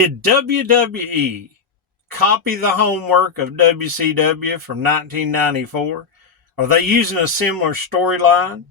Did WWE copy the homework of WCW from 1994? Are they using a similar storyline?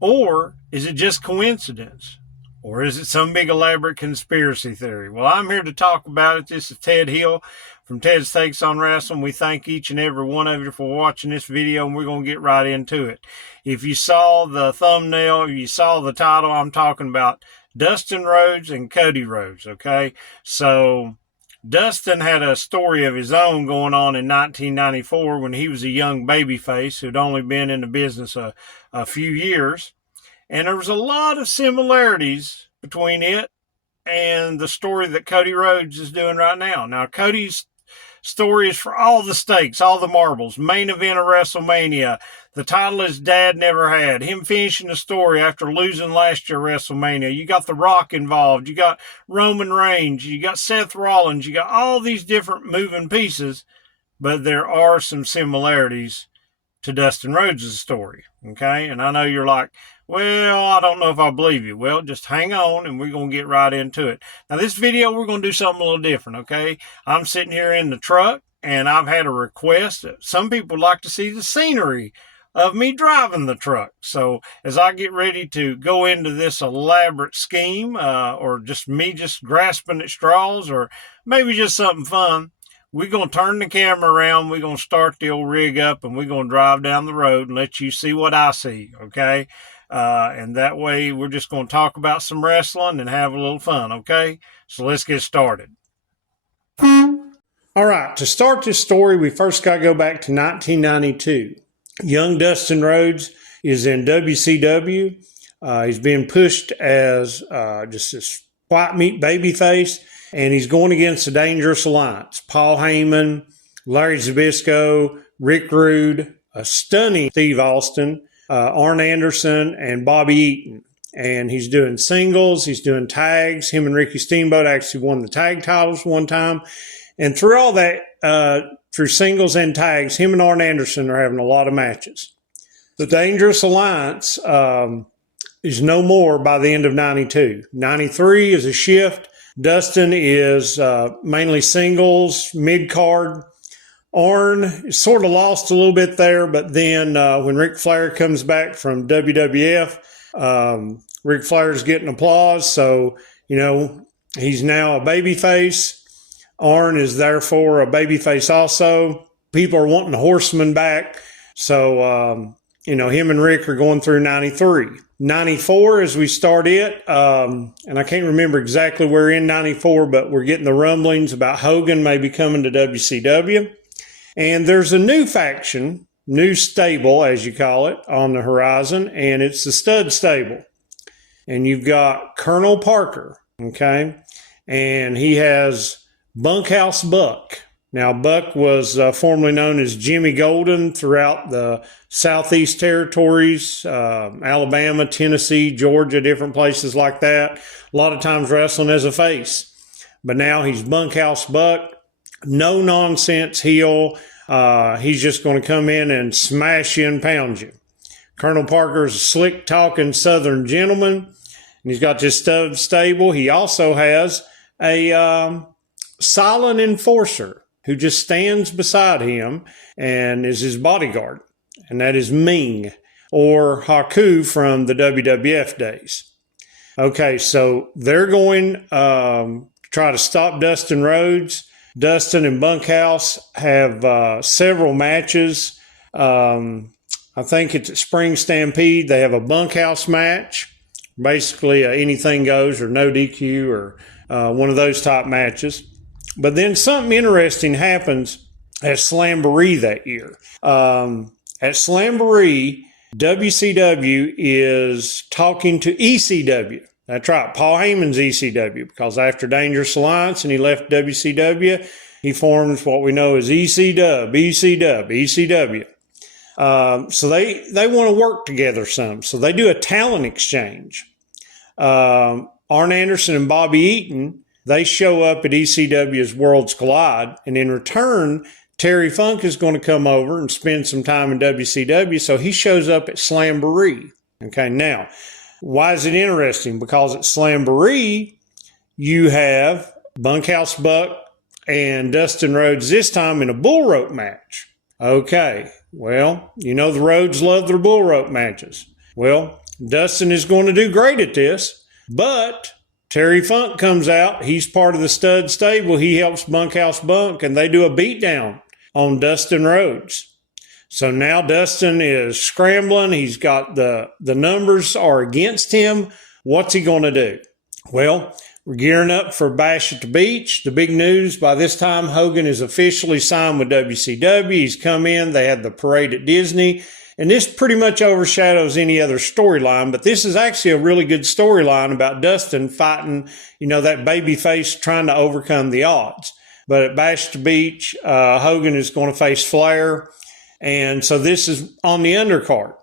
Or is it just coincidence? Or is it some big elaborate conspiracy theory? Well, I'm here to talk about it. This is Ted Hill from Ted's Takes on Wrestling. We thank each and every one of you for watching this video, and we're going to get right into it. If you saw the thumbnail, if you saw the title, I'm talking about Dustin Rhodes and Cody Rhodes, okay? So Dustin had a story of his own going on in 1994 when he was a young babyface who'd only been in the business a few years. And there was a lot of similarities between it and the story that Cody Rhodes is doing right now. Now, Cody's story is for all the stakes, all the marbles. Main event of WrestleMania. The title his dad never had. Him finishing the story after losing last year at WrestleMania. You got The Rock involved. You got Roman Reigns. You got Seth Rollins. You got all these different moving pieces. But there are some similarities to Dustin Rhodes' story. Okay? And I know you're like, well, I don't know if I believe you. Well, just hang on and we're going to get right into it. Now, this video, we're going to do something a little different, okay? I'm sitting here in the truck, and I've had a request. Some people like to see the scenery of me driving the truck. So as I get ready to go into this elaborate scheme, or just me just grasping at straws, or maybe just something fun, we're going to turn the camera around, we're going to start the old rig up, and we're going to drive down the road and let you see what I see, okay? And that way we're just going to talk about some wrestling and have a little fun, okay? So let's get started. All right, to start this story, we first got to go back to 1992. Young Dustin Rhodes is in WCW. He's being pushed as just this white meat babyface, and he's going against the Dangerous Alliance. Paul Heyman, Larry Zbyszko, Rick Rude, a stunning Steve Austin, Arn Anderson, and Bobby Eaton. And he's doing singles, he's doing tags. Him and Ricky Steamboat actually won the tag titles one time. And through all that, through singles and tags, him and Arn Anderson are having a lot of matches. The Dangerous Alliance is no more by the end of 92. 93 is a shift. Dustin is mainly singles, mid-card. Arn sort of lost a little bit there, but then when Ric Flair comes back from WWF, Ric Flair's getting applause. So, you know, he's now a babyface. Arn is therefore a babyface also. People are wanting the Horseman back. So, you know, him and Rick are going through 93. 94 as we start it, and I can't remember exactly where in 94, but we're getting the rumblings about Hogan maybe coming to WCW. And there's a new faction, new stable, as you call it, on the horizon, and it's the Stud Stable. And you've got Colonel Parker, okay? And he has Bunkhouse Buck. Now, Buck was formerly known as Jimmy Golden throughout the Southeast Territories, Alabama, Tennessee, Georgia, different places like that. A lot of times wrestling as a face. But now he's Bunkhouse Buck. No nonsense heel. He's just going to come in and smash you and pound you. Colonel Parker is a slick talking Southern gentleman, and he's got this Stud Stable. He also has a silent enforcer who just stands beside him and is his bodyguard, and that is Ming, or Haku from the WWF days. Okay, so they're going to try to stop Dustin Rhodes. Dustin and Bunkhouse have several matches. I think it's at Spring Stampede. They have a Bunkhouse match, basically anything goes or no DQ or one of those type matches. But then something interesting happens at Slamboree that year. At Slamboree, WCW is talking to ECW. That's right, Paul Heyman's ECW, because after Dangerous Alliance and he left WCW, he forms what we know as ECW. So they want to work together some. So they do a talent exchange. Arn Anderson and Bobby Eaton, they show up at ECW's Worlds Collide, and in return, Terry Funk is going to come over and spend some time in WCW, so he shows up at Slamboree. Okay, now, why is it interesting? Because at Slamboree, you have Bunkhouse Buck and Dustin Rhodes, this time in a bull rope match. Okay, well, you know the Rhodes love their bull rope matches. Well, Dustin is going to do great at this, but Terry Funk comes out. He's part of the stud stable. He helps Bunkhouse Bunk, and they do a beatdown on Dustin Rhodes. So now Dustin is scrambling. He's got the numbers are against him. What's he going to do? Well, we're gearing up for Bash at the Beach. The big news, by this time, Hogan is officially signed with WCW. He's come in. They had the parade at Disney. And this pretty much overshadows any other storyline. But this is actually a really good storyline about Dustin fighting, that babyface trying to overcome the odds. But at Bash at the Beach, Hogan is going to face Flair. And so this is on the undercard.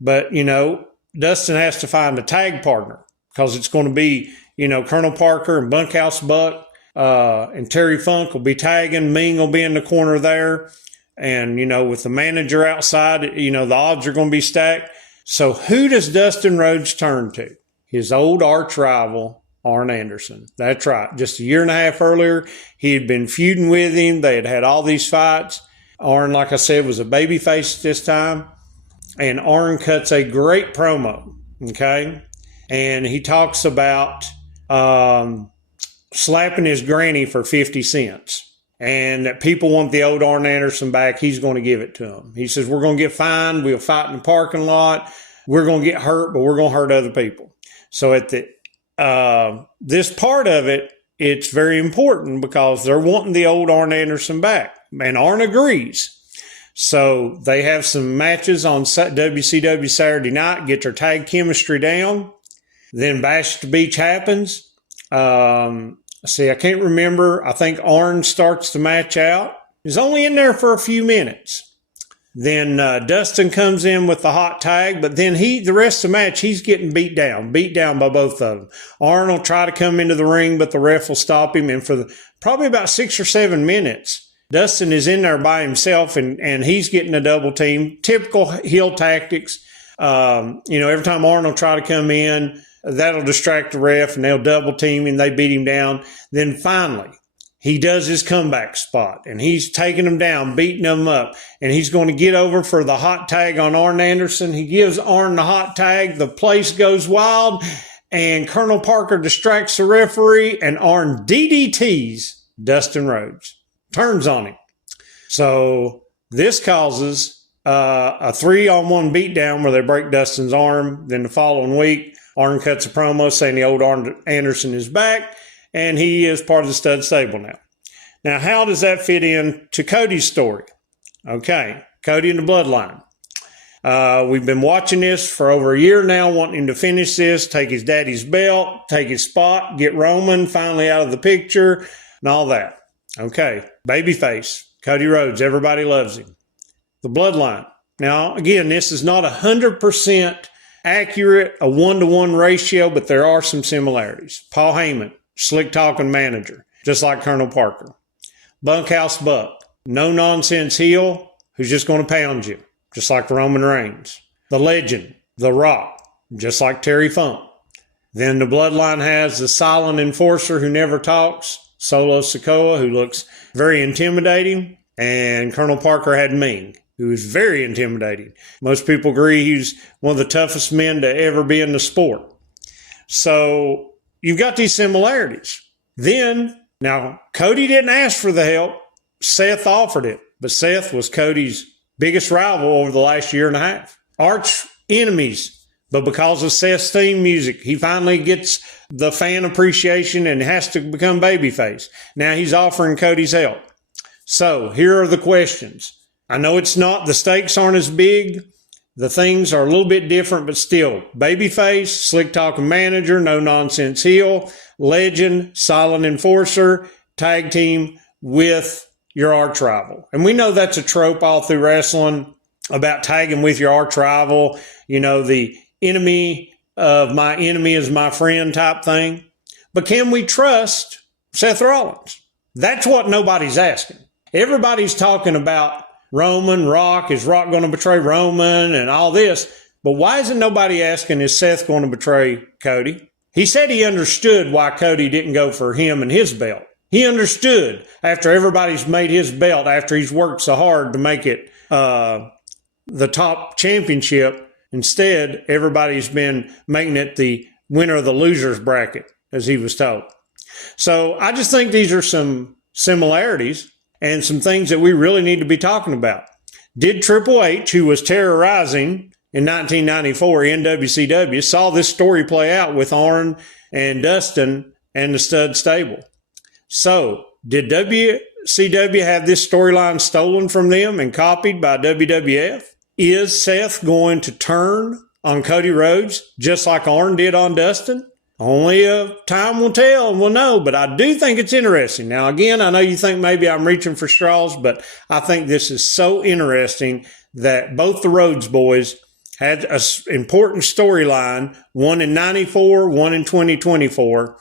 But, Dustin has to find a tag partner because it's going to be, Colonel Parker and Bunkhouse Buck and Terry Funk will be tagging. Ming will be in the corner there. And, with the manager outside, the odds are going to be stacked. So who does Dustin Rhodes turn to? His old arch rival, Arn Anderson. That's right. Just a year and a half earlier, he had been feuding with him. They had had all these fights. Arn, like I said, was a babyface this time. And Arn cuts a great promo, okay? And he talks about slapping his granny for 50 cents. And that people want the old Arn Anderson back. He's going to give it to them. He says, we're going to get fined. We'll fight in the parking lot. We're going to get hurt, but we're going to hurt other people. So at this part of it, it's very important because they're wanting the old Arn Anderson back. And Arn agrees. So they have some matches on WCW Saturday night, get their tag chemistry down. Then Bash at the Beach happens. I can't remember. I think Arn starts the match out. He's only in there for a few minutes. Then Dustin comes in with the hot tag, but then the rest of the match, he's getting beat down by both of them. Arn will try to come into the ring, but the ref will stop him. And for probably about 6 or 7 minutes, Dustin is in there by himself, and he's getting a double team. Typical heel tactics. Every time Arn will try to come in, that'll distract the ref, and they'll double team him. They beat him down. Then finally, he does his comeback spot, and he's taking him down, beating him up, and he's going to get over for the hot tag on Arn Anderson. He gives Arn the hot tag. The place goes wild, and Colonel Parker distracts the referee, and Arn DDTs Dustin Rhodes. Turns on him. So this causes a 3-on-1 beatdown where they break Dustin's arm. Then the following week, Arn cuts a promo saying the old Arn Anderson is back, and he is part of the stud stable now. Now, how does that fit in to Cody's story? Okay, Cody and the Bloodline. We've been watching this for over a year now, wanting him to finish this, take his daddy's belt, take his spot, get Roman finally out of the picture, and all that. Okay, babyface, Cody Rhodes, everybody loves him. The Bloodline. Now, again, this is not 100% accurate, a 1-to-1 ratio, but there are some similarities. Paul Heyman, slick-talking manager, just like Colonel Parker. Bunkhouse Buck, no-nonsense heel who's just going to pound you, just like Roman Reigns. The Legend, The Rock, just like Terry Funk. Then the Bloodline has the silent enforcer who never talks, Solo Sikoa, who looks very intimidating, and Colonel Parker had Ming, who is very intimidating. Most people agree he's one of the toughest men to ever be in the sport. So you've got these similarities. Now, Cody didn't ask for the help. Seth offered it, but Seth was Cody's biggest rival over the last year and a half. Arch enemies. But because of Seth's theme music, he finally gets the fan appreciation and has to become babyface. Now he's offering Cody's help. So here are the questions. I know the stakes aren't as big. The things are a little bit different, but still. Babyface, slick talking manager, no nonsense heel, legend, silent enforcer, tag team with your arch rival. And we know that's a trope all through wrestling about tagging with your arch rival. The enemy of my enemy is my friend type thing. But can we trust Seth Rollins? That's what nobody's asking. Everybody's talking about Roman, Rock. Is Rock going to betray Roman and all this? But why isn't nobody asking, is Seth going to betray Cody? He said he understood why Cody didn't go for him and his belt. He understood after everybody's made his belt, after he's worked so hard to make it the top championship. Instead, everybody's been making it the winner of the loser's bracket, as he was told. So I just think these are some similarities and some things that we really need to be talking about. Did Triple H, who was terrorizing in 1994 in WCW, saw this story play out with Arn and Dustin and the Stud Stable? So, did WCW have this storyline stolen from them and copied by WWF? Is Seth going to turn on Cody Rhodes just like Arn did on Dustin? Only time will tell and we'll know, but I do think it's interesting. Now, again, I know you think maybe I'm reaching for straws, but I think this is so interesting that both the Rhodes boys had an important storyline, one in 94, one in 2024,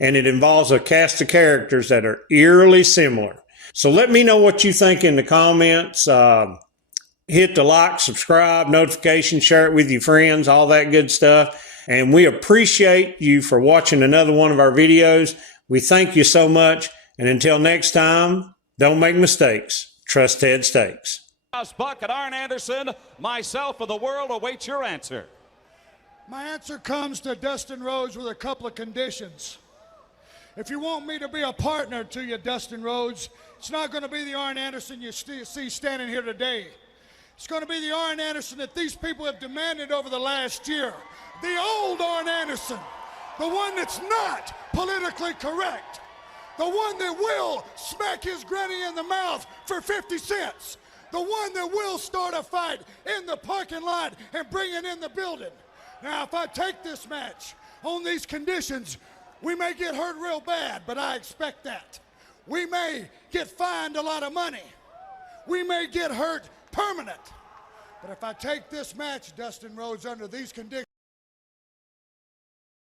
and it involves a cast of characters that are eerily similar. So let me know what you think in the comments. Hit the like, subscribe, notification, share it with your friends, all that good stuff. And we appreciate you for watching another one of our videos. We thank you so much. And until next time, don't make mistakes. Trust Ted Stakes. Buck and Arn Anderson, myself of the world awaits your answer. My answer comes to Dustin Rhodes with a couple of conditions. If you want me to be a partner to you, Dustin Rhodes, it's not going to be the Arn Anderson you see standing here today. It's going to be the Arn Anderson that these people have demanded over the last year. The old Arn Anderson, the one that's not politically correct, the one that will smack his granny in the mouth for 50 cents, the one that will start a fight in the parking lot and bring it in the building. Now, if I take this match on these conditions, we may get hurt real bad, but I expect that. We may get fined a lot of money. We may get hurt permanent. But if I take this match, Dustin Rhodes, under these conditions,